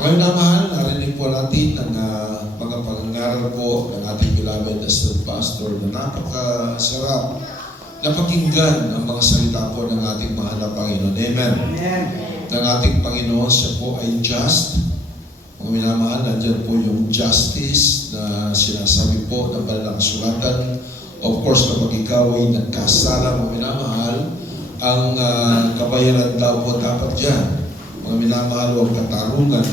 Mga minamahal, narinig po natin ang mga pangangaral po ng ating beloved Assistant Pastor na napakasarap na pakinggan ang mga salita po ng ating mahal na Panginoon. Amen. Amen. Ng ating Panginoon, siya po ay just. Mga minamahal, nandyan po yung justice na sinasabi po ng banal na kasulatan. Of course, kapag ikaw ay nagkasala, mga minamahal, ang kabayaran daw po dapat dyan. Mga minamahal, huwag katarungan,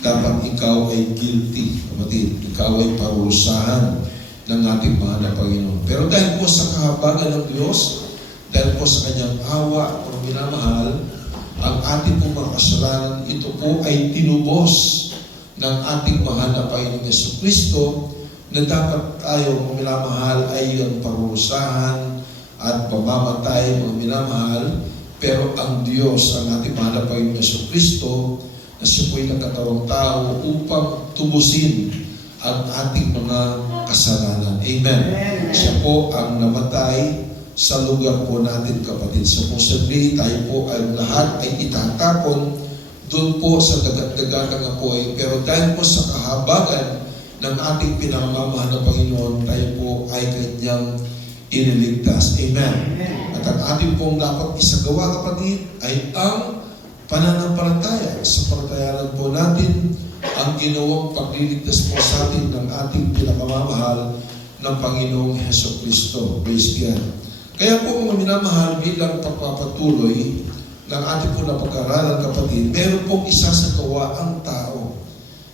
dapat ikaw ay guilty. Kapatid, ikaw ay parusahan ng ating mahal na Panginoon. Pero dahil po sa kahabagan ng Diyos, dahil po sa kanyang awa, mga minamahal, ang ating po mga kasalanan, ito po ay tinubos ng ating mahal na Panginoong Jesucristo na dapat tayo, mga minamahal, ay ang parusahan at pamamatay, mga minamahal. Pero ang Diyos, ang ating mahal na Panginoong Jesucristo, na siya po'y nagkatawang tao upang tubusin ang ating mga kasalanan. Amen. Siya po ang namatay sa lugar po natin, kapatid. So kung sabihin tayo po ay lahat ay itatapon doon po sa dagat-dagat ng apoy. Pero dahil po sa kahabagan ng ating pinamamahal na Panginoon, tayo po ay kanyang iniligtas. Amen. At ang ating pong dapat isagawa, kapatid, ay ang pananampalataya. Sa pagkatayanan po natin ang ginawang pagliligtas po sa atin ng ating pinakamamahal ng Panginoong Jesucristo. Praise God. Kaya po mga minamahal, bilang pagpapatuloy ng ating po na pag-aralan, kapatid, meron pong isasagawa ang tao.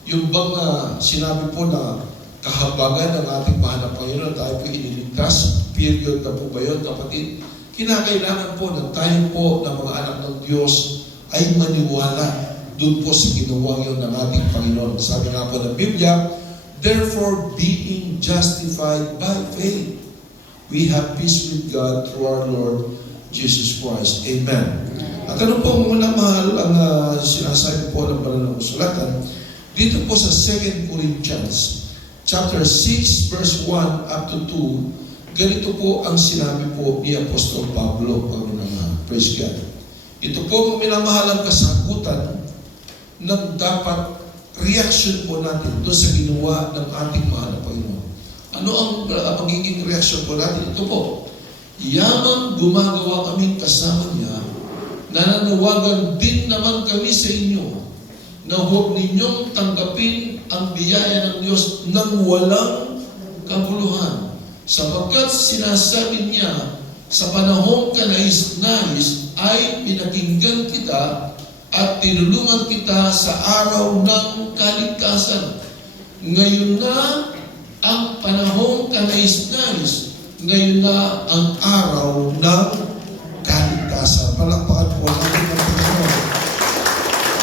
Yung bang sinabi po na kahabagan ng ating mahal na Panginoon, tayo po iniligtas, period na po ba yun, kapatid? Kinakailangan po na tayo po na mga anak ng Diyos ay maniwala doon po sa ginawa yun ng ating Panginoon. Sabi nga po ng Biblia, therefore being justified by faith, we have peace with God through our Lord Jesus Christ. Amen. At ano po muna mahal ang sinasabi po ng banal na kasulatan dito po sa 2 Corinthians chapter 6 verse 1 up to 2, ganito po ang sinabi po ni Apostol Pablo. Praise God. Ito po minamahal ang kasagutan ng dapat reaction po natin doon sa ginawa ng ating mahal na Panginoon. Ano ang magiging reaction po natin? Ito po, yamang gumagawa kaming kasama niya, nananawagan din naman kami sa inyo na huwag ninyong tanggapin ang biyaya ng Diyos nang walang kabuluhan. Sapagkat sinasabi niya, sa panahong kanais-nais ay pinakinggan kita at tinulungan kita sa araw ng kaligtasan. Ngayon na ang panahong kanais-nais, ngayon na ang araw ng kaligtasan. Palakpakan po natin ang Panginoon.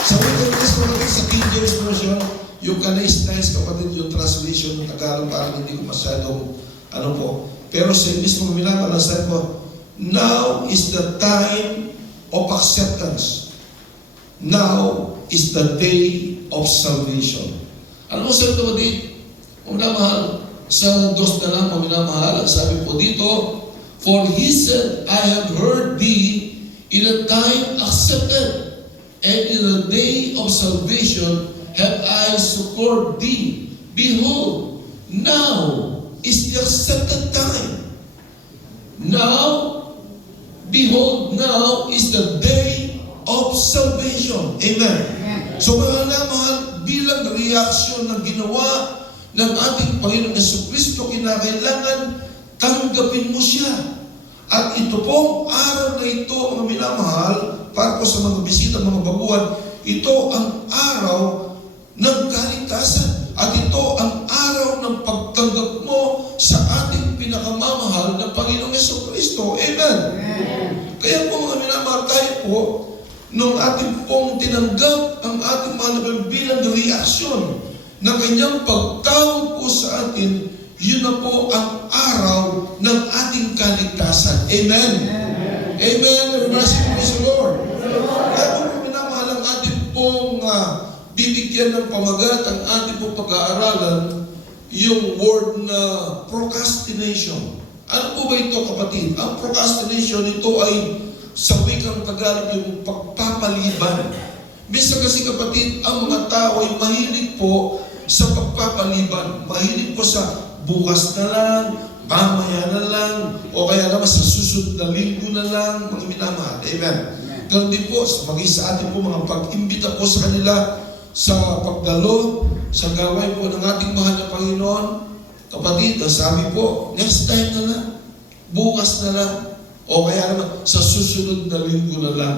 Sa witness ko natin sa King James Version, yung kanais-nais, kapatid, yung translation ng Tagalog, parang hindi ko masyadong ano po. Pero sa mismo minamalasan ko, now is the time of acceptance. Now is the day of salvation. Ano mo sabi ito, kapatid? Mahal, sa dos na lang, minamahal, sabi po dito, for he said, I have heard thee in a time accepted, and in a day of salvation have I succored thee. Behold, now is the accepted time. Now, behold, now is the day of salvation. Amen. So mahal, bilang reaksyon ng ginawa ng ating Panginoong Jesucristo, kinakailangan tanggapin mo siya. At ito pong araw na ito, mga minamahal, para po sa mga bisita, mga baguhan, ito ang araw ng kaligtasan. At ito ang araw ng pagtanggap mo sa ating pinakamamahal na Panginoong Jesucristo. Amen. Kaya po mga minamahal, tayo po, nung ating pong tinanggap ang ating mahal na bilang reaksyon na kanyang pagtawag po sa atin, yun na po ang araw ng ating kaligtasan. Amen. Amen. Praise the Lord. Kaya po minamahal ang ating pong bibigyan ng pamagat, ang ating pong pag-aaralan, yung word na procrastination. Ano po ba ito, kapatid? Ang procrastination, ito ay sa wikang Tagalog yung pagpapaliban. Minsan kasi kapatid, ang mga tao ay mahilig po sa pagpapaliban. Mahilig po sa bukas na lang, mamaya na lang, o kaya naman sa susunod na linggo na lang, mga minamahal. Amen. Ganun din po, maging sa atin po mga pag-imbita po sa kanila sa pagdalo, sa gawain po ng ating mahal na Panginoon. Kapatid, sabi po, next time na lang, bukas na lang, o kaya naman sa susunod na linggo na lang.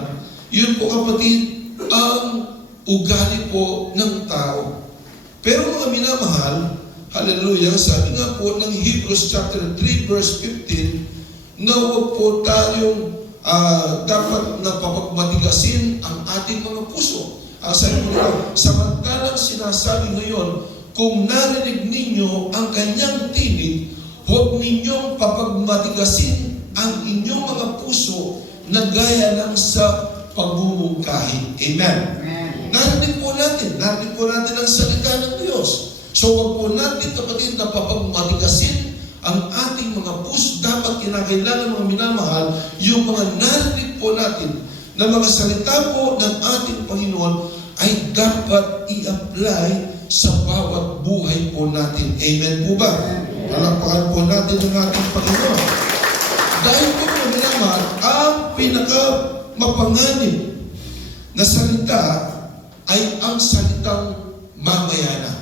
Yun po kapatid, ang ugali po ng tao. Pero mga minamahal, hallelujah, sabi nga po ng Hebrews chapter 3 verse 15, na huwag po tayong dapat na papagmatigasin ang ating mga puso. Ang sabi mo nila, samantalang sinasabi ngayon, kung narinig ninyo ang kanyang tinig, huwag ninyong papagmatigasin ang inyong mga puso na gaya ng sa pagmumungkahi. Amen. Narinig po natin ang salita ng Diyos. So huwag po natin kapatid na papagmatigasin ang ating mga puso. Dapat kinakailangan mga minamahal, yung mga narinig po natin na mga salita po ng ating Panginoon ay dapat i-apply sa bawat buhay po natin. Amen po ba? Palakpakan po natin ang ating Panginoon. Dahil po mga minamahal, ang mapanganib na salita ay ang salitang mamaya na,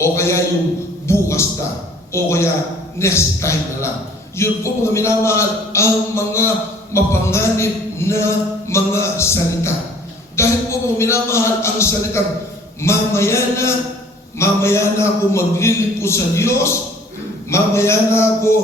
o kaya yung bukas na, o kaya next time na lang. Yun po mga minamahal, ang mga mapanganib na mga salita. Dahil po mga minamahal, ang salitang mamaya na ako maglilingkod sa Diyos, mamaya na ako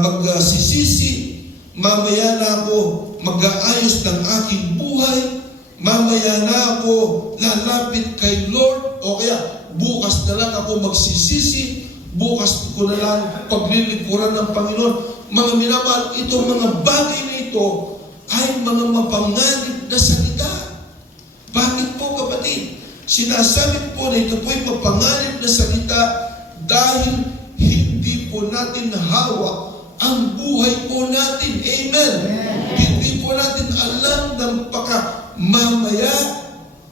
magsisisi, mamaya na ako mag-aayos ng aking buhay, mamaya na ako lalapit kay Lord, o kaya bukas na lang ako magsisisi, bukas ko na lang paglilingkuran ng Panginoon. Mga minamahal, itong mga bagay na ito ay mga mapanganib na salita. Bakit po kapatid? Sinasabi po na ito po ay mapanganib na salita dahil hindi po natin hawak ang buhay po natin. Amen. Hindi po natin alam ng mamaya,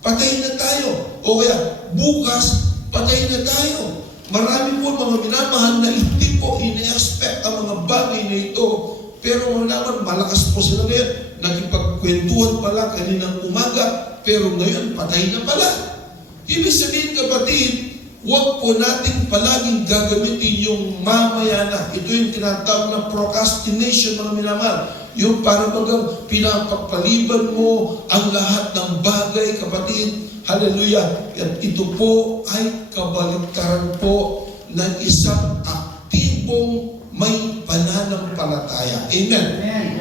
patay na tayo. O kaya, bukas, patay na tayo. Marami po mga minamahal na hindi po ine-expect ang mga bagay na ito. Pero naman, malakas po sila ngayon. Nagipagkwentuhan pala kaninang umaga, pero ngayon, patay na pala. Ibig sabihin kapatid, huwag po natin palaging gagamitin yung mamaya na. Ito yung tinatawag na procrastination, mga minamahal. Yung para bagang pinapagpaliban mo ang lahat ng bagay, kapatid. Hallelujah. At ito po ay kabaligtaran po ng isang aktibong may pananampalataya. Amen.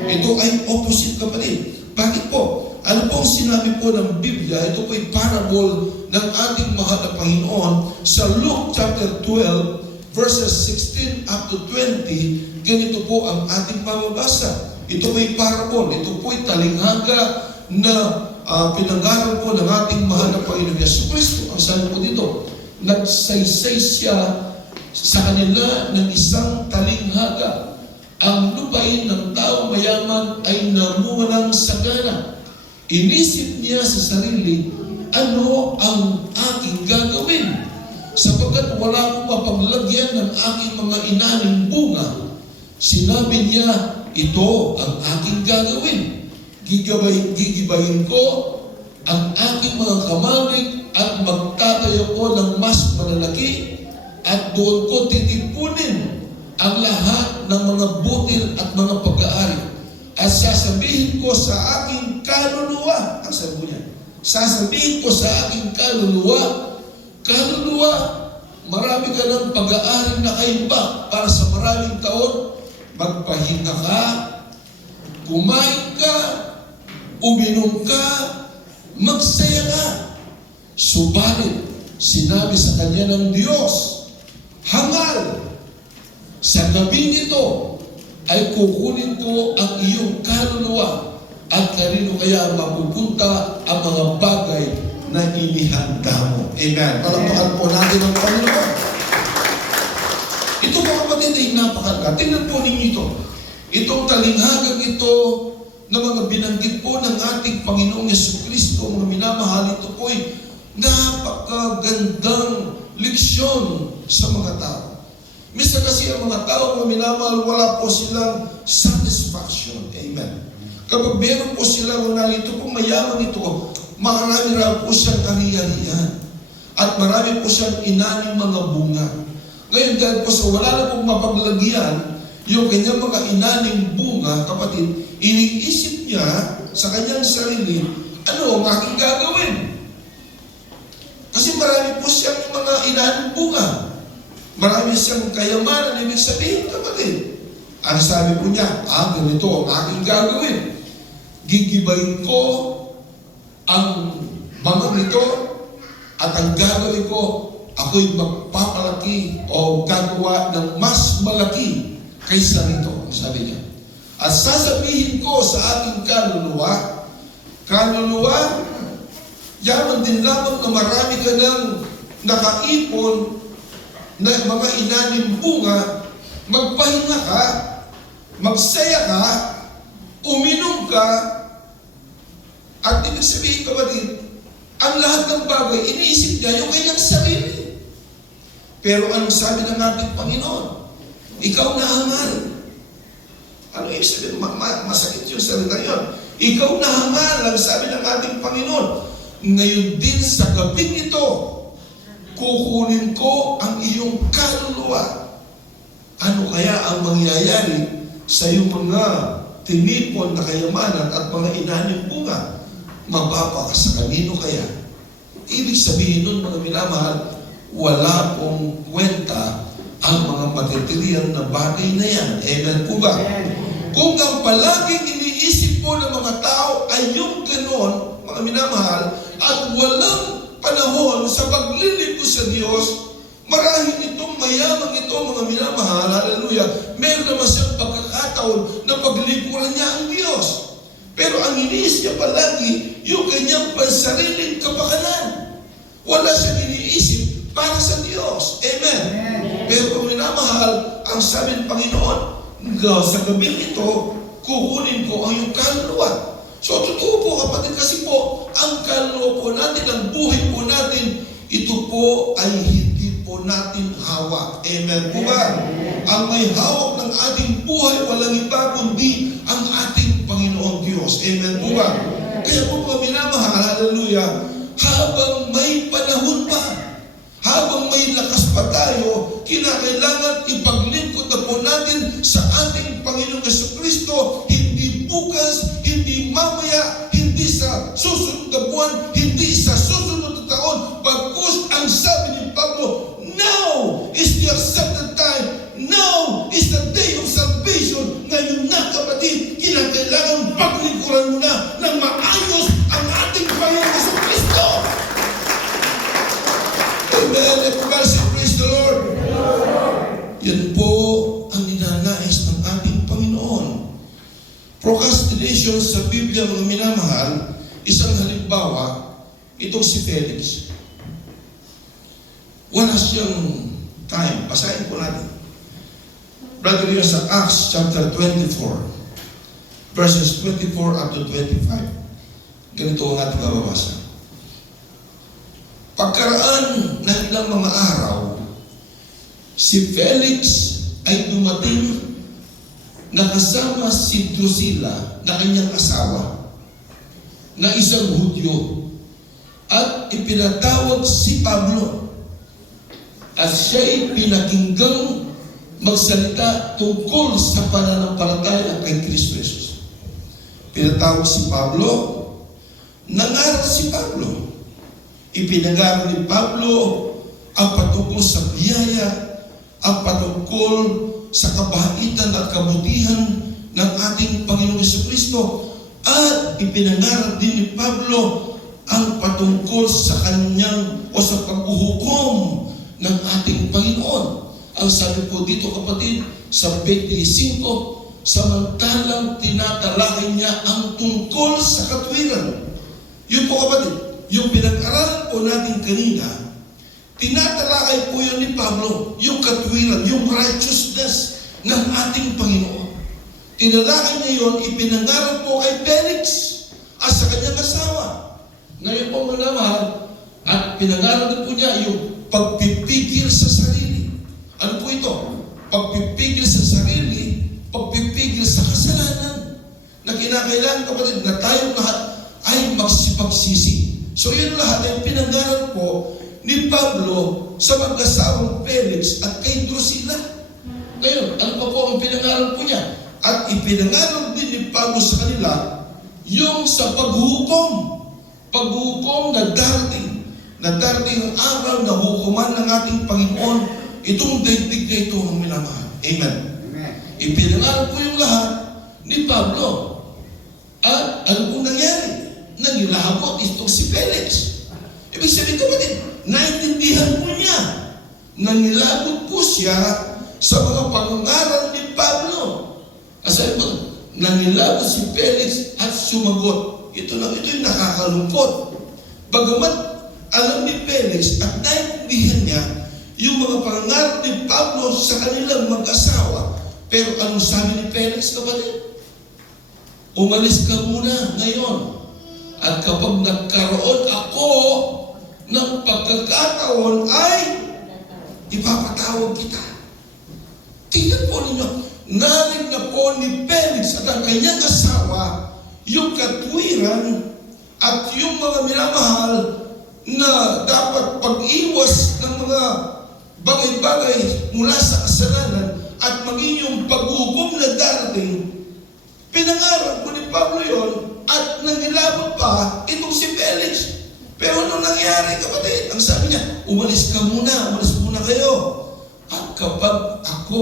Ito ay opposite, kapatid. Bakit po? Ano pong sinabi po ng Biblia? Ito po ay parable ng ating mahal na Panginoon sa Luke chapter 12 verses 16 up to 20. Ganito po ang ating mababasa. Ito po ay parable. Ito po ay talinghaga na pinangaral po ng ating mahal na Panginoon Yesu Cristo. Ang sabi po dito, nagsaysay siya sa kanila ng isang talinghaga. Ang lupain ng tao mayaman ay namunga ng sagana. Inisip niya sa sarili, ano ang aking gagawin? Sapagkat wala akong mapaglagyan ng aking mga inaning bunga. Sinabi niya, ito ang aking gagawin. Gigibayin ko ang aking mga kamalig at magtatayo ko ng mas malalaki at doon ko titipunin ang lahat ng mga butil at mga pag-aari. At sasabihin ko sa aking kaluluwa, ang sabi niya, sasabihin ko sa aking kaluluwa, marami ka ng pag-aaring nakaimbak para sa maraming taon, magpahinga ka, kumain ka, uminom ka, magsaya ka. Subalit, sinabi sa kanya ng Diyos, hangal, sa gabing ito, ay kukunin ko ang iyong kaluluwa at kanino kaya mapupunta ang mga bagay na inihanda mo. Amen. Palakpakan po natin ang Panginoon. Ito mga kapatid ay napakaganda. Tingnan po ninyo ito. Itong talinghagang ito na mga binanggit po ng ating Panginoong Jesucristo, mga minamahal, ito po'y napakagandang leksyon sa mga tao. Minsan kasi ang mga tao, mga minamahal, wala po silang satisfaction. Amen. Kapag meron po silang ito po mayaman ito, marami raw po siyang ari-arian. At marami po siyang inaning mga bunga. Ngayon dahil po sa wala na pong mapaglagyan, yung kanyang mga inaning bunga, kapatid, iniisip niya sa kanyang sarili, ano ang aking gagawin? Kasi marami po siyang mga inaning bunga. Marami siyang kayamanan, ibig sabihin, kapatid. Ang sabi po niya, ganito ang aking gagawin. Gigibayin ko ang mga nito at ang gagawin ko, ako'y magpapalaki o gagawa ng mas malaki kaysa nito, sabi niya. At sasabihin ko sa ating kaluluwa, yaman din lamang na marami ka ng nakaipon na mga inanim bunga, magpahinga ka, magsaya ka, uminom ka, at ibig sabihin, kapatid, ang lahat ng bagay, iniisip niya yung kanyang sarili. Pero anong sabi ng ating Panginoon? Ikaw na hangal. Ano ibig sabihin? Masakit yung salita yun. Ikaw na hangal, ang sabi ng ating Panginoon. Ngayon din sa gabing ito, kukunin ko ang iyong kaluluwa. Ano kaya ang mangyayari sa iyong mga tinipon na kayamanan at mga inanim bunga? Mababa ka sa kanino kaya? Ibig sabihin nun, mga minamahal, wala pong kwenta ang mga material na bagay na yan. Amen po ba? Kung ang palaging iniisip po ng mga tao ay yung ganon, mga minamahal, at walang panahon sa paglilingkod sa Diyos, marahil itong mayamang ito, mga minamahal, hallelujah, meron naman siyang pagkakataon na paglingkuran niya ang Diyos. Pero ang iniisip niya palagi, yung kanyang pansariling kapakanan. Wala siyang iniisip para sa Diyos. Amen. Pero kung minamahal, ang sabi ng Panginoon, sa gabing ito, kukunin ko ang iyong kaluluwa. So, totoo po, kapatid, kasi po, ang kaluluwa po natin, ang buhay po natin, ito po ay hindi po natin hawak. Amen po ba? Ang may hawak ng ating buhay, walang iba kundi ang ating Panginoon Diyos. Amen po ba? Kaya po mga minamahal, hallelujah, habang may panahon pa, habang may lakas pa tayo, kinakailangan ipaglingkod na po natin sa ating Panginoong Jesucristo, hindi bukas, hindi mamaya, hindi sa susunod na buwan, hindi sa susunod na taon, bagkus ang sabi ni Pablo, now is the accepted time, now is the day of salvation. Ngayon na, kapatid, kinakailangan paglingkuran mo na ng maayos ang ating Panginoong Jesucristo. Amen. Everybody praise the Lord. Yan po ang ninanais ng ating Panginoon. Procrastination sa Biblia, mga minamahal, isang halimbawa, itong si Felix. Wala siyang time. Basahin po natin. Brother, yun sa Acts chapter 24, verses 24 up to 25. Ganito ang ating mababasa. Pagkaraan ng ilang mga araw, si Felix ay dumating na kasama si Drusilla na kanyang asawa na isang Hudyo at ipinatawag si Pablo at siya'y pinakinggang magsalita tungkol sa pananampalataya kay Kristo Jesus. Pinatawag si Pablo, nangaral si Pablo. Ipinangaral ni Pablo ang patungkol sa biyaya, ang patungkol sa kabaitan at kabutihan ng ating Panginoong Jesucristo, at ipinangaral din ni Pablo ang patungkol sa kanyang o sa paghuhukom ng ating Panginoon. Ang sabi po dito, kapatid, sa 25, samantalang tinatalakay niya ang tungkol sa katwiran. Yun po, kapatid, yung pinag-aralan po natin kanina, tinatalakay po yun ni Pablo, yung katwiran, yung righteousness ng ating Panginoon. Tinalakay niya yun, ipinangarap po kay Felix at sa kanyang asawa. Ngayon po mga mahal, at pinangarap din po niya yung pagpipigil sa sarili. Ano po ito? Pagpipigil sa sarili, pagpipigil sa kasalanan. Na kinakailangan, kapatid, na tayong lahat ay magsipagsisi. So yun lahat ay pinangarap po ni Pablo sa mag-asawang Felix at kay Drusilla. Ngayon, ano pa po ang pinangarap po niya? At ipinangarap din ni Pablo sa kanila yung sa paghukom. Paghukom na darating ang araw na hukuman ng ating Panginoon itong daigdig na ito ang minamahal. Amen. Ipinangarap po yung lahat ni Pablo. At ano po nangyari? Nangilabot itong si Felix. Ibig sabihin, kapatid, naintindihan po niya. Nangilabot po siya sa mga pangangaral ni Pablo. Kasi nangilabot si Felix at sumagot. Ito yung nakakalungkot. Bagamat alam ni Felix at naintindihan niya yung mga pangangaral ni Pablo sa kanilang mag-asawa. Pero anong sabi ni Felix, kapatid? Umalis ka muna ngayon. At kapag nagkaroon ako ng pagkakataon ay ipapatawag kita. Tingnan po ninyo, narin na po ni Felix at ang kanyang asawa yung katwiran at yung mga minamahal na dapat pag-iwas ng mga bagay-bagay mula sa kasalanan at maging yung paghukom na darating. Pinangarap po ni Pablo yon at nangilabot pa itong si Felix. Pero ano nangyari, kapatid? Ang sabi niya, umalis muna kayo. At kapag ako,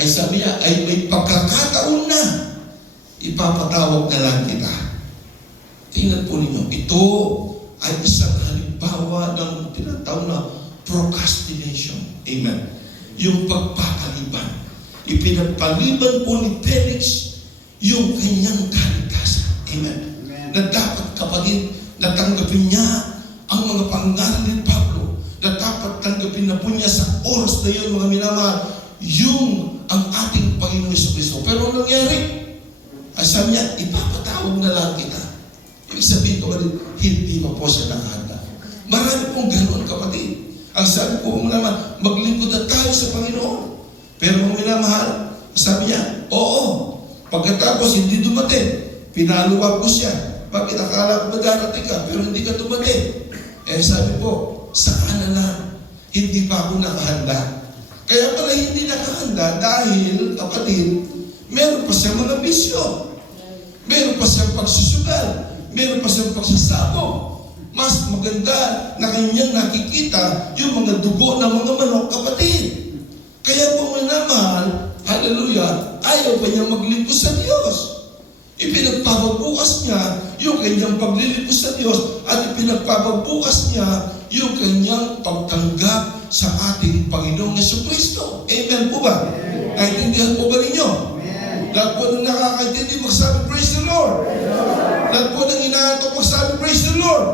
ay sabi niya, ay may pagkakataon na, ipapatawag na lang kita. Tingnan po ninyo, ito ay isang halimbawa ng tinatawag na procrastination. Amen. Yung pagpapaliban. Ipinagpaliban po ni Felix yung kanyang kaligtasan. Amen. Na dapat, kapatid, natanggapin niya ang mga pangaral ni Pablo, na dapat tanggapin na po niya sa oras na yun, mga minamahal, yung ang ating Panginoon Jesucristo. Pero anong nangyari? Ay sabi niya, ipapatawag na lang kita. Ibig sabihin ko, hindi pa po siya nakahanda. Marami pong ganoon, kapatid. Ang sabi po naman, maglingkod na tayo sa Panginoon. Pero mga minamahal, sabi niya, oo. Pagkatapos hindi dumating, pinaluwag ko siya. Bakit akala ko madarating ka, pero hindi ka dumating? Eh sabi po, saan na lang? Hindi pa ako nakahanda. Kaya pala hindi nakahanda dahil, kapatid, meron pa siyang mga bisyo. Meron pa siyang pagsusugal. Meron pa siyang pagsasabog. Mas maganda na kanyang nakikita yung mga dugo ng mga manok, kapatid. Kaya po minamahal, hallelujah, ayaw pa niya maglingkod sa Diyos. Ipinagpapabukas niya yung kanyang paglilingkod sa Diyos at ipinagpapabukas niya yung kanyang pagtanggap sa ating Panginoong Jesucristo. Amen po ba? Naintindihan po ba ninyo? Lahat po nang nakakaintindi, magsabi, praise the Lord. Lahat po nang inaantok, magsabi, praise the Lord.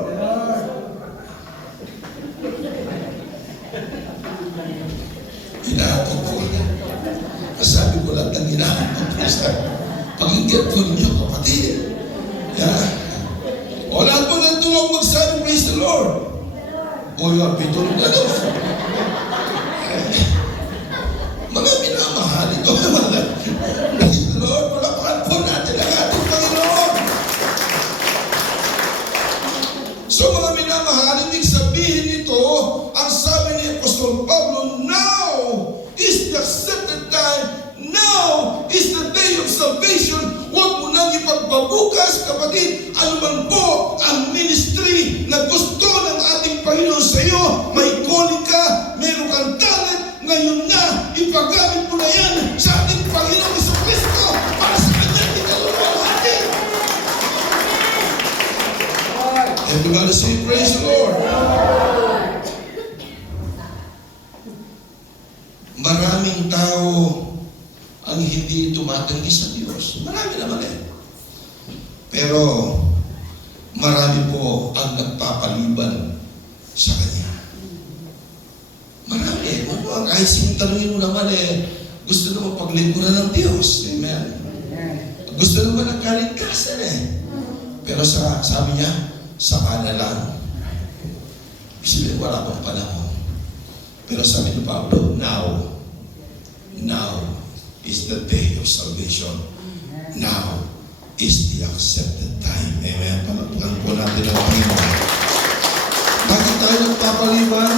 Inaantok po. Masabi ko lahat ng inaantok po. Pakinggan po ninyo, kapatid. O lahat po nang tulong, magsabi, praise the Lord. O yun, pitulong na doon. Mga minamahal ito. Praise the Lord, palapakan po natin ang ating Panginoon. So mga minamahal, ibig sabihin nito, ang sabi ni Apostol Pablo, now is the accepted time, now is the day of salvation. Huwag mo nang ipagbabukas, kapatid, anuman po ang ministry na gusto ng ating Panginoon sa iyo. May calling ka, meron kang talent, ngayon na, ipagamit mo na yan sa ating Panginoon Jesucristo para sa kanyang ikaluluwalhati. Everybody say, praise the Lord. Maraming tao ang hindi tumatanggi sa Diyos. Marami naman eh. Pero marami po ang nagpapaliban sa Kanya. Marami. Kahit sinong tanongin mo naman gusto naman paglingkuran ng Diyos. Amen. Gusto naman ng kaligtasan eh. Pero sabi niya, saka na lang. Sabi, wala pang panahon. Pero sabi ni Pablo, now is the day of salvation. Now is the accepted time. Amen. Palagpagan po natin ang Panginoon. Bakit tayo nagpapaliban?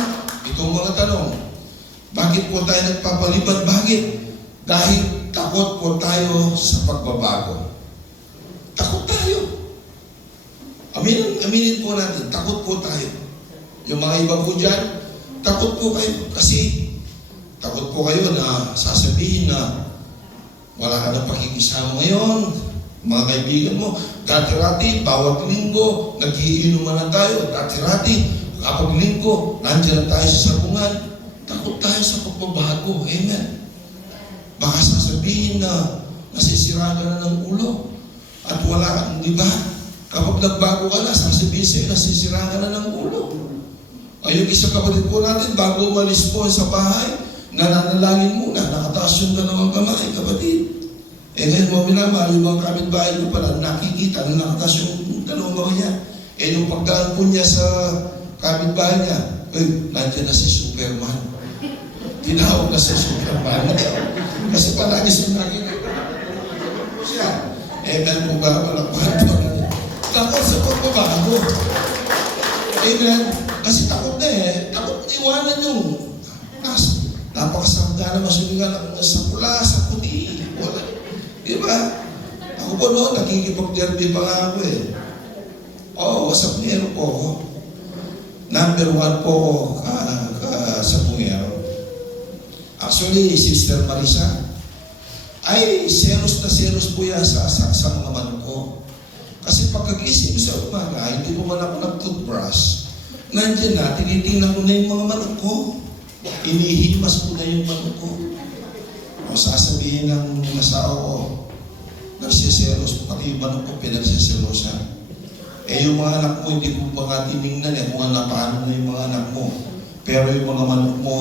Itong mga tanong. Bakit po tayo nagpapaliban? Bakit? Dahil takot po tayo sa pagbabago. Takot tayo. Aminin po natin, takot po tayo. Yung mga iba po dyan, takot po kayo. Kasi takot po kayo na sasabihin na wala ka na pakikisama ngayon. Mga kaibigan mo, dati-rati, bawat linggo, nag-iinuman na tayo. Dati-rati, kapag linggo, nandiyan na tayo sa sabungan. Takot tayo sa pagbabago. Amen. Baka sasabihin na nasisira ka na ng ulo. At wala ka, di ba? Kapag nagbago ka na, sasabihin sa'yo, nasisira ka na ng ulo. Ay, yung isang kapatid po natin, bago umalis po sa bahay, nananalangin muna, nakataas yung dalawang kamay, kapatid. Eh ngayon mo minamahal, yung mga kapitbahay mo pala, nakikita na nakataas yung dalawang kamay niya. Eh yung pagdaan po niya sa kapitbahay niya, nandiyan na si Superman. Tinawag na si Superman. Kasi palagi siya nakikita. Siya. Eh meron po ba, malakpahan po natin. Takot sa pagbabago. Amen. Kasi takot na eh. Takot na iwanan yung napakasangga na masuligan sa pula, sa puti. Wala. Diba? Ako po noon, nakikipag-derby pa nga ako eh. Oo, sabungero po ako. Number 1 po ako sabungero. Actually, Sister Marisa, ay selos na selos po yan sa mga manok ko. Kasi pagkagising ko sa umaga, hindi po man ako nag-toothbrush. Nandiyan na, tinitingnan ko na yung mga manok ko. Inihimas ko na yung manok ko. O sasabihin ng asawa ko, nagsiselos, pati yung manok ko, pinagsiselosan. Eh yung mga anak mo, hindi ko pa nga tinignan eh, kung paano na yung mga anak mo. Pero yung mga manok mo,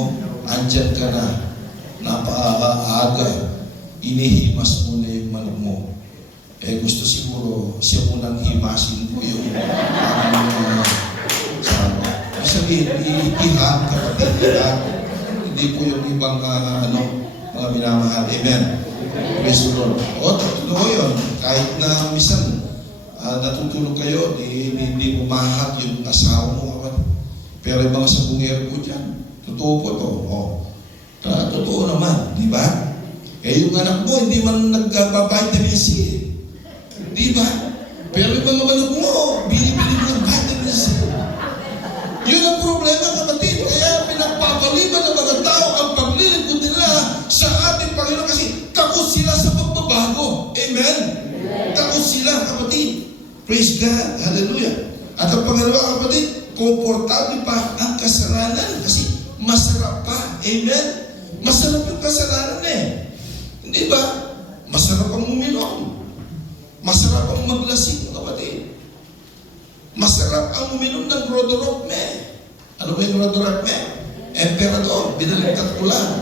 andyan ka na, napaaga, inihimas mo na yung manok mo. Eh gusto siguro, siya munang himasin ko yung sabihin, ihat, kapatid, ihat. Hindi po yung ibang mga minamahal. Amen. Praise the Lord. O, totoo yun. Kahit na minsan, natutulog kayo, hindi mo mahat yung asawa mo, kapatid. Pero ibang sabungero po dyan. Totoo po to. O, totoo naman. Di ba? Eh, yung anak mo, hindi man nag-vitamin C. Di ba? Pero ibang anak mo, binibili mo ng vitamin C. Yun ang problema, kapatid. Kaya pinagpapaliban ng mga tao ang paglilingkod nila sa ating Panginoon kasi takot sila sa pagbabago. Amen? Takot sila, kapatid. Praise God. Hallelujah. At ang pangalawa, kapatid, komportable pa ang kasalanan kasi masarap pa. Amen? Masarap yung kasalanan eh. Hindi ba? Masarap ang uminom. Masarap ang maglasing, kapatid. Masarap ang uminom ng Rodorokme. Ano ba yung Rodorokme? Emperador, binaligtad ko lang.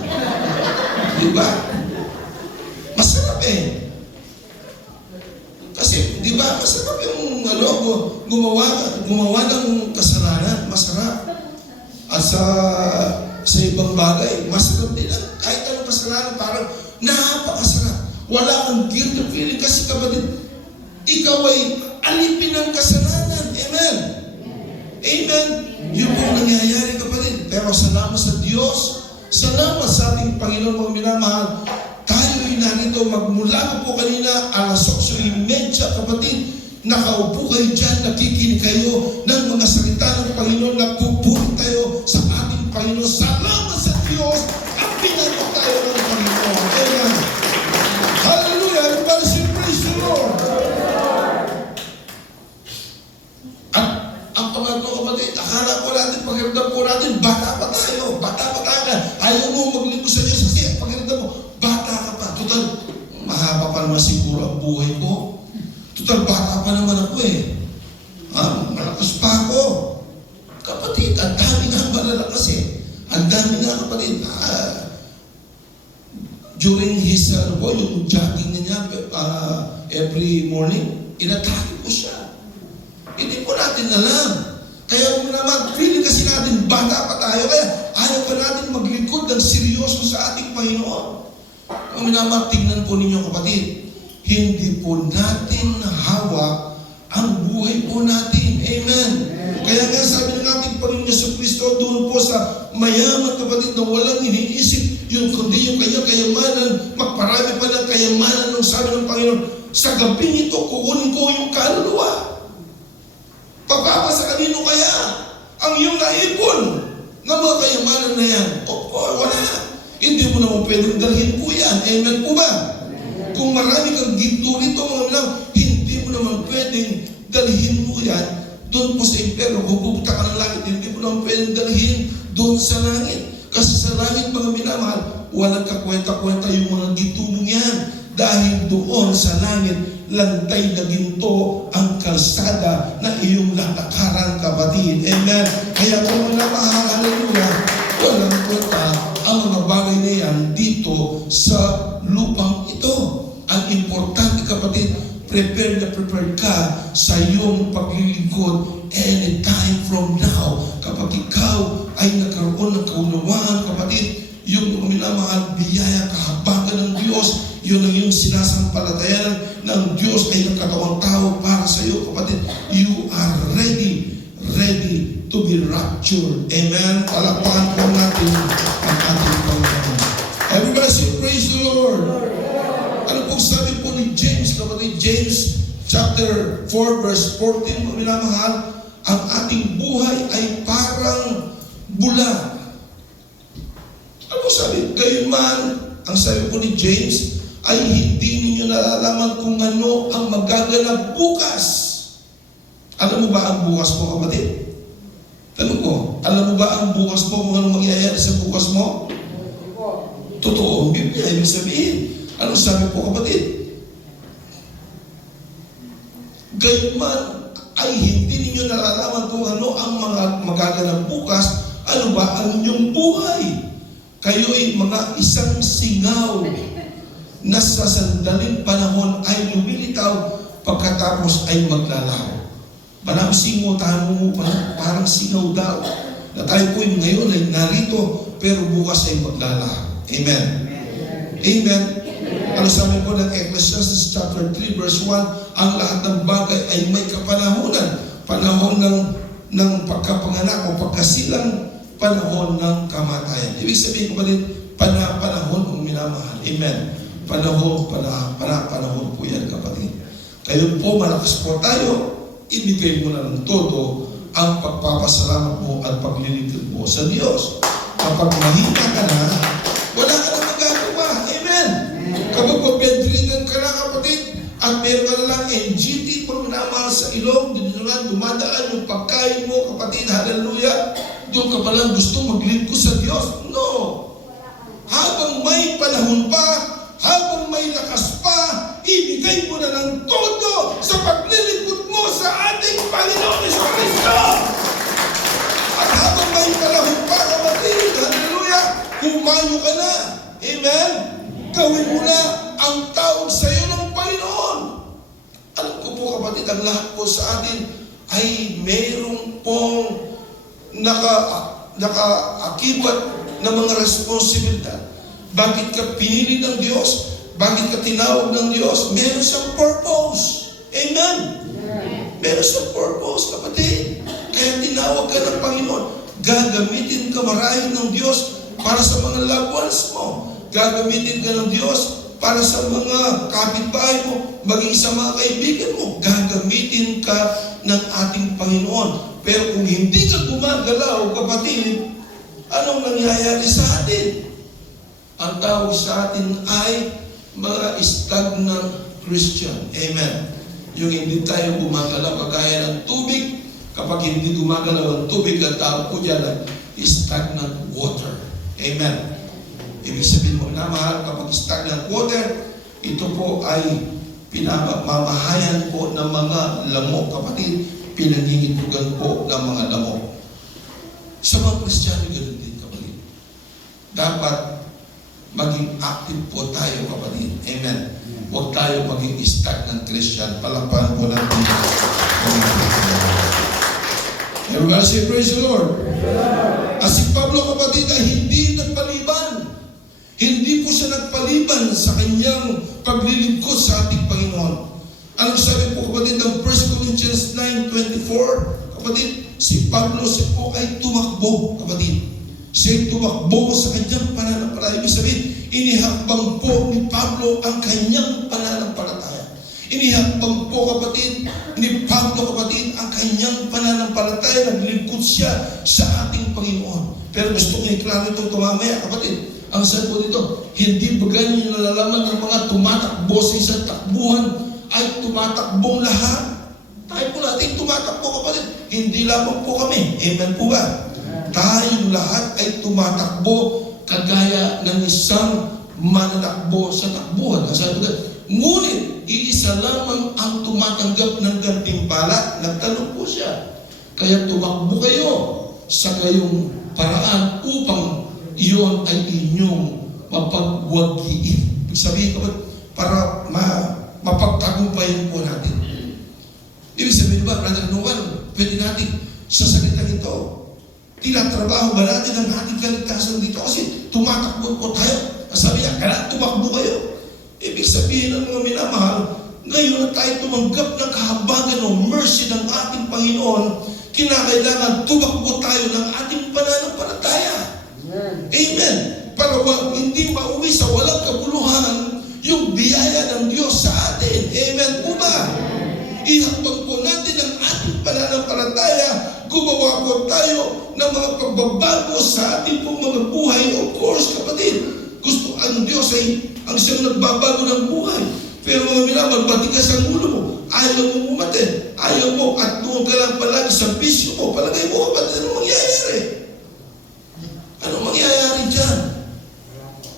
Di ba? Masarap eh. Kasi, di ba, masarap yung gumawa ng kasalanan. Masarap. At sa ibang bagay, masarap din. Kahit anong kasalanan, parang napakasarap. Wala kang guilty feeling kasi kapatid, ikaw ay alipin ng kasalanan. Amen. Amen. Yun po nangyayari, kapatid. Pero salamat sa Diyos. Salamat sa ating Panginoon, mga minamahal. Tayo'y narito, magmula po kanina, alas 8:30, kapatid. Nakaupo kayo dyan, nakikinig kayo ng mga salita ng Panginoon. Nagpupuri tayo sa ating Panginoon. Salamat sa Diyos. Ang pinagawa tayo ng Panginoon. Amen. Hallelujah. Everybody say praise the Lord. Ang pangatlo, kapatid, akala po natin, pakiramdam po natin, bata pa tayo na. Ayaw mo maglingkod sa Diyos kasi pakiramdam mo, bata ka pa. Total, mahaba pa naman siguro ang buhay ko. Total, bata pa naman ako eh. Malakas pa ako. Kapatid, ang dami nga malalakas eh. Ang dami nga, kapatid. During his sa ano po, yung jogging niya every morning, inatake po siya. Hindi po natin alam. Kaya kung naman, feeling kasi natin bata pa tayo, kaya ayaw pa natin maglingkod ng seryoso sa ating Panginoon. Kung naman, tingnan po ninyo kapatid, hindi po natin hawak ang buhay po natin. Amen. Kaya nga sabi ng ating Panginoon Yesu Kristo doon po sa mayaman kapatid na walang iniisip yung kundi yung kanyang kayamanan, magparami pa ng kayamanan ng sabi ng Panginoon, sa gabing ito kukunin ko yung kaluluwa. Papapa sa kanino kaya ang iyong naipon na mga kayamanan na yan? Opo, wala. Hindi mo naman pwedeng dalhin po yan. Amen po ba? Kung marami kang ginto rito, mga milang, hindi mo naman pwedeng dalhin mo yan doon po sa impyerno. Kung pupunta ka ng langit, hindi mo naman pwedeng dalhin doon sa langit. Kasi sa langit, mga minamahal, walang kakwenta-kwenta yung mga ginto mo yan. Dahil doon sa langit, lantay na ginto ang kalsada na iyong lalakaran, kapatid. Amen. Kaya kung minamahal, hallelujah, walang kwenta ang mga bagay na yan dito sa lupang ito. Ang importante, kapatid, prepare ka sa iyong paglilingkod anytime from now. Kapag ikaw ay nagkaroon ng kaunawaan, kapatid, yung minamahal, biyaya, kahabagan ng Diyos, yun ang yung sinasampalatayan ng Diyos ay nagkatawang tao para sa iyo, kapatid. You are ready to be raptured. Amen. Palakpakan po natin ang ating Panginoon. Everybody say, praise the Lord. Ano pong sabi po ni James, kapatid? James chapter 4 verse 14, minamahal, ang ating buhay ay parang bula. Ano po sabi? Gayunman, ang sabi po ni James, ay hindi ninyo nalalaman kung ano ang magaganap bukas. Alam mo ba ang bukas mo, kapatid? Tanong ko, alam mo ba ang bukas mo kung anong mangyayari sa bukas mo? Totoo ang Biblia, ibig sabihin. Ano sabi po, kapatid? Gayunman ay hindi ninyo nalalaman kung ano ang mga magaganap bukas. Ano ba ang inyong buhay? Kayo ay mga isang singaw na sa sandaling panahon ay lumilitaw pagkatapos ay maglalaho. Parang singaw, parang singaw daw. Na tayo po ngayon ay narito pero bukas ay maglalaho. Amen. Amen. Ano sabi po ng Ecclesiastes chapter 3 verse 1, ang lahat ng bagay ay may kapanahonan. Panahon ng pagkapanganak o pagkasilang, panahon ng kamatayan. Ibig sabihin ko ba din, panahon ng minamahal. Amen. Panahon po yan, kapatid. Kayo po, malakas po tayo, ibigay mo na ng todo ang pagpapasalamat mo at paglilingkod mo sa Diyos. Kapag mahina ka na, wala ka na magagawa. Amen. Kapag bedridden ka na, kapatid, at meron ka na lang NGT, kung minamahal sa ilong, dumadaan yung pagkain mo, kapatid, hallelujah, doon ka palang gusto maglingkod sa Diyos? No. Habang may panahon pa, habang may lakas pa, ibigay mo na ng todo sa paglilingkod mo sa ating Panginoon Yesu Kristo. At habang may panahon pa, kapatid, hallelujah, humayo ka na. Amen? Gawin mo na ang tawag sa iyo ng Panginoon. Alam ko po, kapatid, ang lahat po sa atin ay mayroong pong nakaakibat na mga responsibilidad. Bakit ka pinili ng Diyos? Bakit ka tinawag ng Diyos? Meron siyang purpose. Amen? Meron siyang purpose, kapatid. Kaya tinawag ka ng Panginoon. Gagamitin ka marahil ng Diyos para sa mga loved ones mo. Gagamitin ka ng Diyos para sa mga kapitbahay mo, maging sa mga kaibigan mo. Gagamitin ka ng ating Panginoon. Pero kung hindi ka gumagalaw, kapatid, anong nangyayari sa atin? Ang tawag sa atin ay mga stagnant Christian. Amen. Yung hindi tayo gumagalaw kagaya ng tubig, kapag hindi gumagalaw ang tubig, ang tawag po dyan ay stagnant water. Amen. Ibig sabihin mo na, mahal, kapag stagnant water, ito po ay pinamamahayan po ng mga lamok, kapatid, pinangingitugan po ng mga lamok. Sa mga Kristiyano, ganoon din, kapatid. Dapat maging active po tayo, kapatid. tayo maging stagnant Christian. Palakpakan po natin. Everybody say, praise the Lord. Si Pablo, kapatid, ay hindi nagpaliban. Hindi po siya nagpaliban sa kanyang paglilingkod sa ating Panginoon. Anong sabi po, kapatid, ng 1 Corinthians 9:24? Kapatid, si Pablo siya po ay tumakbo, kapatid. Siya tumakbo sa kanyang pananampalataya. Ibig sabihin, inihakbang po ni Pablo ang kanyang pananampalataya. Inihakbang po, kapatid, ni Pablo, kapatid, ang kanyang pananampalataya. Naglingkod siya sa ating Panginoon. Pero gusto ko i-klaro ito mamaya, kapatid. Ang sabi po dito, hindi ba ganyan yung nalalaman ng mga tumatakbo sa isang takbuhan ay tumatakbong lahat? Tayo po natin tumatakbo, kapatid. Hindi lamang po kami. Amen po ba? Tayong lahat ay tumatakbo kagaya ng isang mananakbo sa takbuhan. Sabi ko, ngunit iisa lamang ang tumatanggap ng gantimpala. Nagtanong po siya. Kaya tumakbo kayo sa kayong paraan upang iyon ay inyong mapagwagiin. Sabihin ko, para mapagtagumpayan po natin. Ibig sabihin ba, Brother Noel, pwede natin sa salitang ito, tinatrabaho ba natin ang ating kaligtasan dito? Kasi tumatakbo po tayo. Sabi niya, kaya tumakbo kayo. Ibig sabihin ng mga minamahal, ngayon na tayo tumanggap ng kahabagan o mercy ng ating Panginoon, kinakailangan tumakbo tayo ng ating pananampalataya. Amen. Para hindi mauwi sa walang kabuluhan yung biyaya ng Diyos sa atin. Amen po ba? Ihakbang po natin ang ating pananampalataya. Gumawa po tayo ng mga pagbabago sa ating pong mga buhay. Of course, kapatid, gusto ang Diyos ay ang siyang nagbabago ng buhay. Pero mga minamahal, matigas ang ulo mo. Ayaw mo umate. Ayaw mo at doon ka lang palagi sa bisyo mo. Palagay mo, kapatid, anong mangyayari? Anong mangyayari dyan?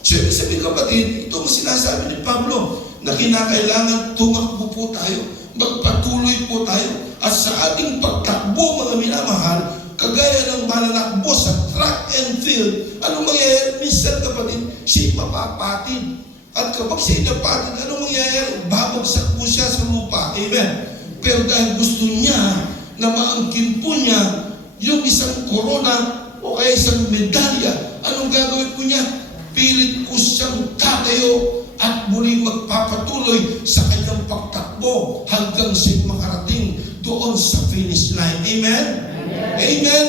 Siyempre sabi kapatid, ito ang sinasabi ni Pablo na kinakailangan tumakbo po tayo, magpatuloy po tayo, at sa ating pagtakbo, mga minamahal, kagaya ng mananakbo sa track and field, anong mangyayari? Minsan kapatid, siya mapapatid. At kapag siya napatid, anong mangyayari? Babagsak po siya sa lupa. Amen. Pero dahil gusto niya na maangkin po niya yung isang korona o kaya isang medalya, anong gagawin po niya? Pilit po siyang tatayo at muling magpapatuloy sa kanyang pagtakbo hanggang siya makarating doon sa finish line. Amen? Amen?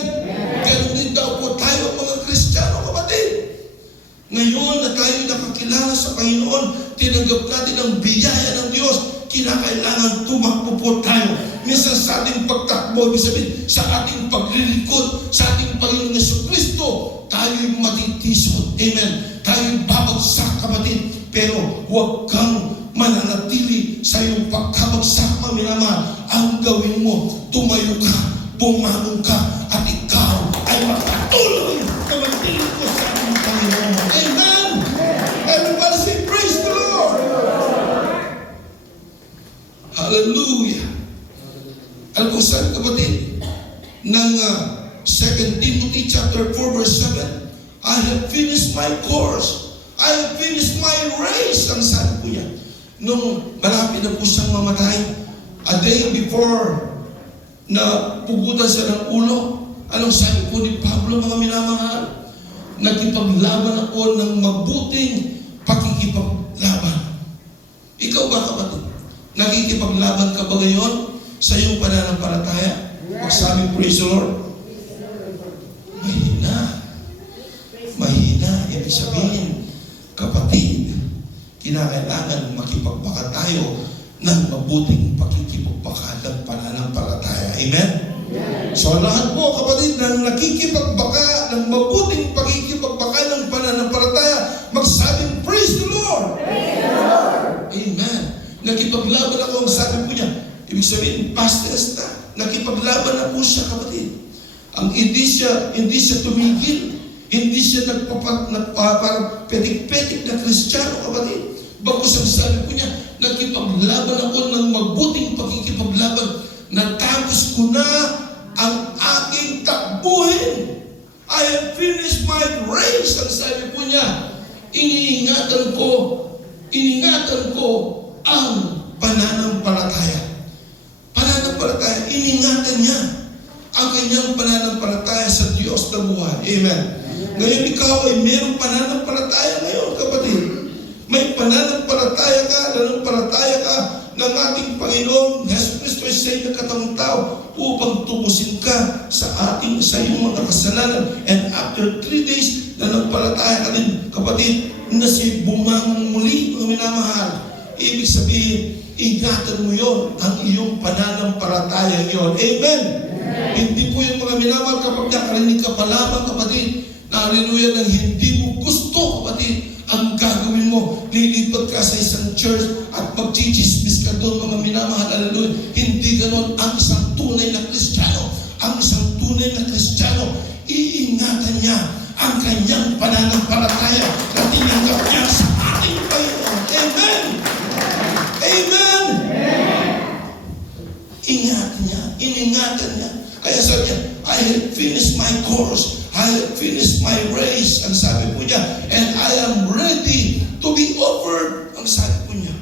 Ganun din daw po tayo mga Kristiyano, kapatid. Ngayon na tayo nakakilala sa Panginoon, tinanggap natin ang biyaya ng Diyos, kinakailangan tumakbo po tayo. Minsan sa ating pagtakbo, ibig sabihin, sa ating paglilingkod, sa ating Panginoon Jesucristo, tayo'y matitisod. Amen. Tayo'y babagsak, kapatid. Pero huwag kang mananatili sa iyong pagkabagsak, maminamahal. Ang gawin mo, tumayo ka, bumangon ka, at ikaw ay magpatuloy na maglilingkod sa ating Panginoon. Amen. Everybody say, praise the Lord. Hallelujah. Alam ko saan, kapatid, ng 2 Timothy chapter 4 verse 7, I have finished my course. I have finished my race. Ang sabi po niya. Nung malapit na po siyang mamatay, a day before na pugutan siya ng ulo, anong sabi po ni Pablo, mga minamahal? Nagkipaglaban ako ng mabuting pakikipaglaban. Ikaw ba, kapatid? Nakikipaglaban ka ba ngayon sa iyong pananampalataya? Magsabi, praise the Lord. Mahina. Mahina. Ibig sabihin, kapatid, kinakailangan makipagbaka tayo ng mabuting pakikipagbaka ng pananampalataya. Amen? So lahat po, kapatid, na nakikipagbaka ng mabuting pakikipagbaka ng pananampalataya, magsabing, praise the Lord! Praise the Lord! Amen. Nakipaglaban ako, ang sabi po niya, ibig sabihin, past tense na. Nakipaglaban na po siya, kapatid. Ang hindi siya tumigil. Hindi siya parang petik-petik na Kristiyano, kapatid. Bagkus ang sabi po niya, nakipaglaban ako ng mabuting pakikipaglaban. Natapos ko na ang aking takbuhin. I have finished my race. Ang sabi po niya, iniingatan ko ang pananampalataya. Pananampalataya, iningatan niya ang kanyang pananampalataya sa Diyos na buhay. Amen. Ngayon ikaw ay mayroong pananampalataya ngayon, kapatid. May pananampalataya ka, nanampalataya ka ng ating Panginoon Jesus Cristo ay sa iyong katawang tao upang tubusin ka sa iyong mga kasalanan. And after 3 days, nanampalataya ka din, kapatid, na siya bumangon muli, mga minamahal. Ibig sabihin, ingatan mo yon, ang iyong pananampalataya yon. Amen. Hindi po yung mga minamahal kapag nakarinig ka pa lamang, kapatid, na hallelujah, ng hindi mo gusto, kapatid, ang gagawin mo, lilipat ka sa isang church at magchichismis ka doon, mga minamahal, hallelujah. Hindi ganon ang isang tunay na Kristiyano. Ang isang tunay na Kristiyano, iingatan niya ang kanyang pananampalataya na tinanggap niya sa ating Panginoon. Amen! Amen! Ingatan niya, iningatan niya. Kaya sabi niya, I have finished my course. I have finished my race. Ang sabi po niya, and I am ready to be offered. Ang sabi po niya,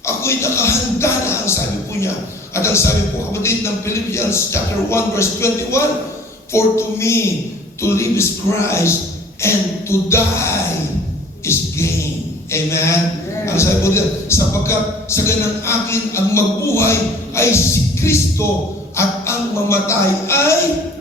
ako'y nakahanda na, ang sabi po niya. At ang sabi po, kapatid, ng Philippians chapter 1 verse 21, for to me, to live is Christ, and to die is gain. Amen? Ang sabi po niya, sapagkat sa ganang akin, ang magbuhay ay si Kristo, at ang mamatay ay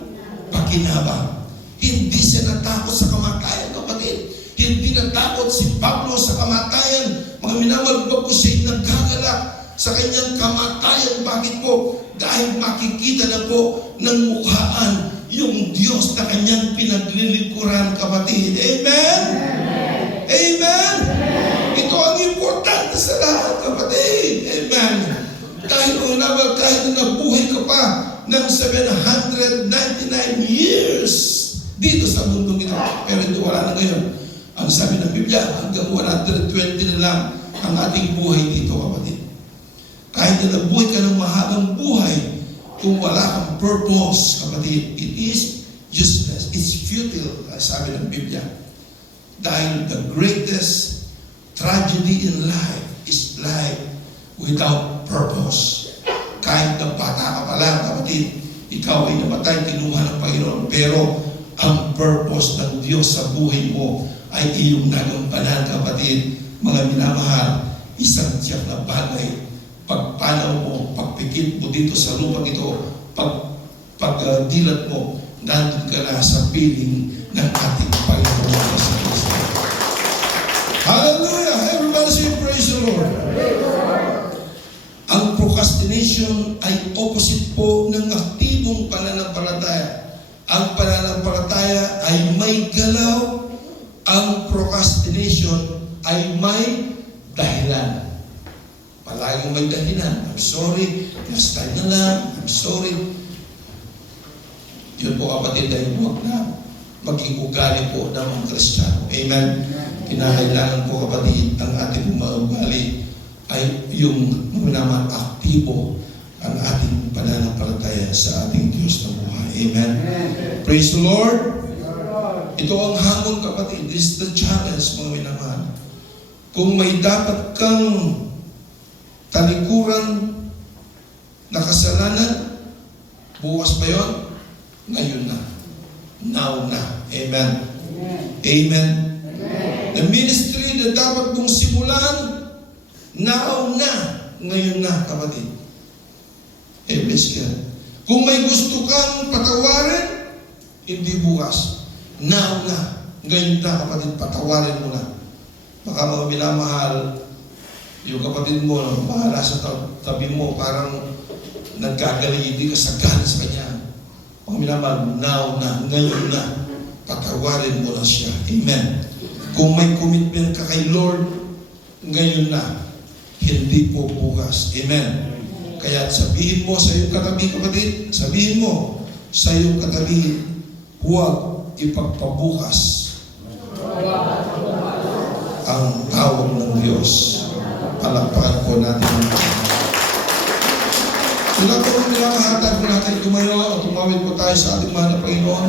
pakinabang. Hindi siya natakot sa kamatayan, kapatid. Hindi natakot si Pablo sa kamatayan. Mga minamahal, bago siya'y nagkagalak sa kanyang kamatayan. Bakit po? Dahil makikita na po ng mukhaan yung Diyos na kanyang pinaglilikuran, kapatid. Amen? Amen? Ito ang importante sa lahat, kapatid. Amen? Dahil mga minamahal, kahit na nabuhay ka pa ng 799 years dito sa mundong ito, pero ito wala na ngayon. Ang sabi ng Biblia, hanggang 120 na lang ang ating buhay dito, kapatid. Kahit na nabuhay ka ng mahabang buhay, kung wala kang purpose, kapatid, it is useless. It's futile, sabi ng Biblia. Dahil the greatest tragedy in life is life without purpose. Kahit na bata ka pa lang, kapatid, ikaw ay namatay, kinuha ng Panginoon, pero ang purpose ng Diyos sa buhay mo ay iyong nagampanan, kapatid. Mga minamahal, isang tiyak na bagay, pagpanaw mo, pagpikit mo dito sa lupang ito, pagdilat mo, nandun ka na sa piling ng ating Panginoon sa Kristo. Hallelujah! Everybody say praise the Lord! Ang procrastination ay opposite po ng aktibong pananampalataya. Ang pananampalataya ay may galaw, ang procrastination ay may dahilan. Palaging may dahilan. I'm sorry, last time na lang, I'm sorry. Yun po, kapatid, dahil huwag na maging ugali po ng mga Kristiyano. Amen? Kinakailangan po, kapatid, ang ating mga ugali ay yung naman aktibo ang ating pananampalataya sa ating Diyos na buhay. Amen? Praise the Lord! Ito ang hamon, kapatid. This is the challenge, mga minamahal. Kung may dapat kang talikuran na kasalanan, bukas pa yun, ngayon na. Now na. Amen? Amen? The ministry na dapat mong simulan, now na. Ngayon na, kapatid. Bless ka. Kung may gusto kang patawarin, hindi bukas. Now na. Ngayon na, kapatid, patawarin mo na. Baka mga minamahal, yung kapatid mo, bahala sa tabi mo, parang nagkagaling, hindi ka sagana sa kanya. Mga minamahal, now na, ngayon na, patawarin mo na siya. Amen. Kung may commitment ka kay Lord, ngayon na, hindi po bukas. Amen. Kaya sabihin mo sa iyong katabi, kapatid, sabihin mo sa iyong katabi, huwag ipagpabukas ang tawag ng Diyos. Palakpakan po natin. Sila po ang minamahatag po natin tumayo at tumawid po tayo sa ating mahal na Panginoon.